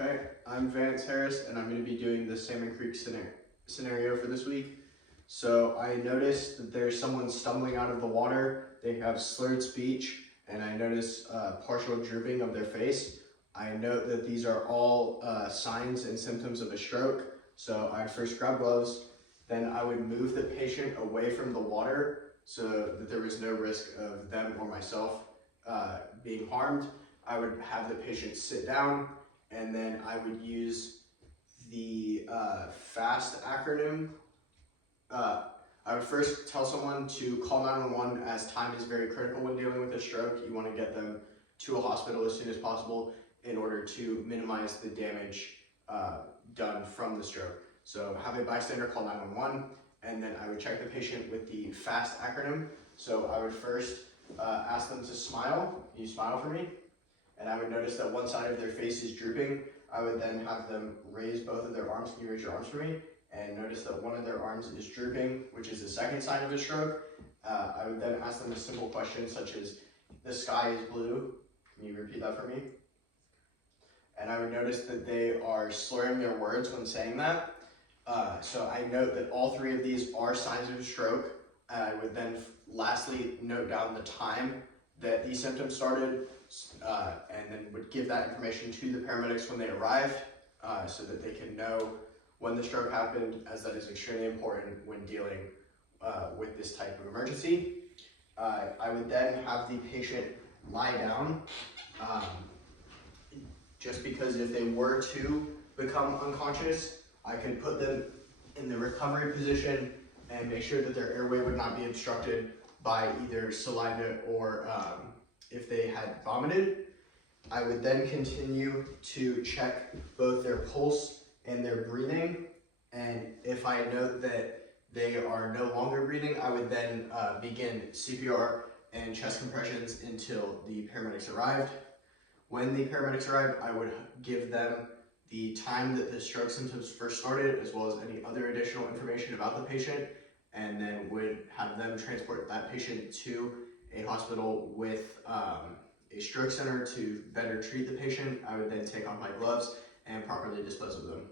Okay, I'm Vance Harris, and I'm going to be doing the Salmon Creek scenario for this week. So I noticed that there's someone stumbling out of the water. They have slurred speech, and I notice partial drooping of their face. I note that these are all signs and symptoms of a stroke. So I'd first grab gloves, then I would move the patient away from the water so that there was no risk of them or myself being harmed. I would have the patient sit down, and then I would use the FAST acronym. I would first tell someone to call 911 as time is very critical when dealing with a stroke. You want to get them to a hospital as soon as possible in order to minimize the damage done from the stroke. So have a bystander call 911, and then I would check the patient with the FAST acronym. So I would first ask them to smile. Can you smile for me? And I would notice that one side of their face is drooping. I would then have them raise both of their arms. Can you raise your arms for me? And notice that one of their arms is drooping, which is the second sign of a stroke. I would then ask them a simple question such as, the sky is blue. Can you repeat that for me? And I would notice that they are slurring their words when saying that. So I note that all three of these are signs of a stroke. I would then lastly note down the time that these symptoms started, and then would give that information to the paramedics when they arrived, so that they can know when the stroke happened, as that is extremely important when dealing with this type of emergency. I would then have the patient lie down, just because if they were to become unconscious, I could put them in the recovery position and make sure that their airway would not be obstructed by either saliva or if they had vomited. I would then continue to check both their pulse and their breathing, and if I note that they are no longer breathing, I would then begin CPR and chest compressions until the paramedics arrived. When the paramedics arrived, I would give them the time that the stroke symptoms first started, as well as any other additional information about the patient, and then would have them transport that patient to a hospital with a stroke center to better treat the patient. I would then take off my gloves and properly dispose of them.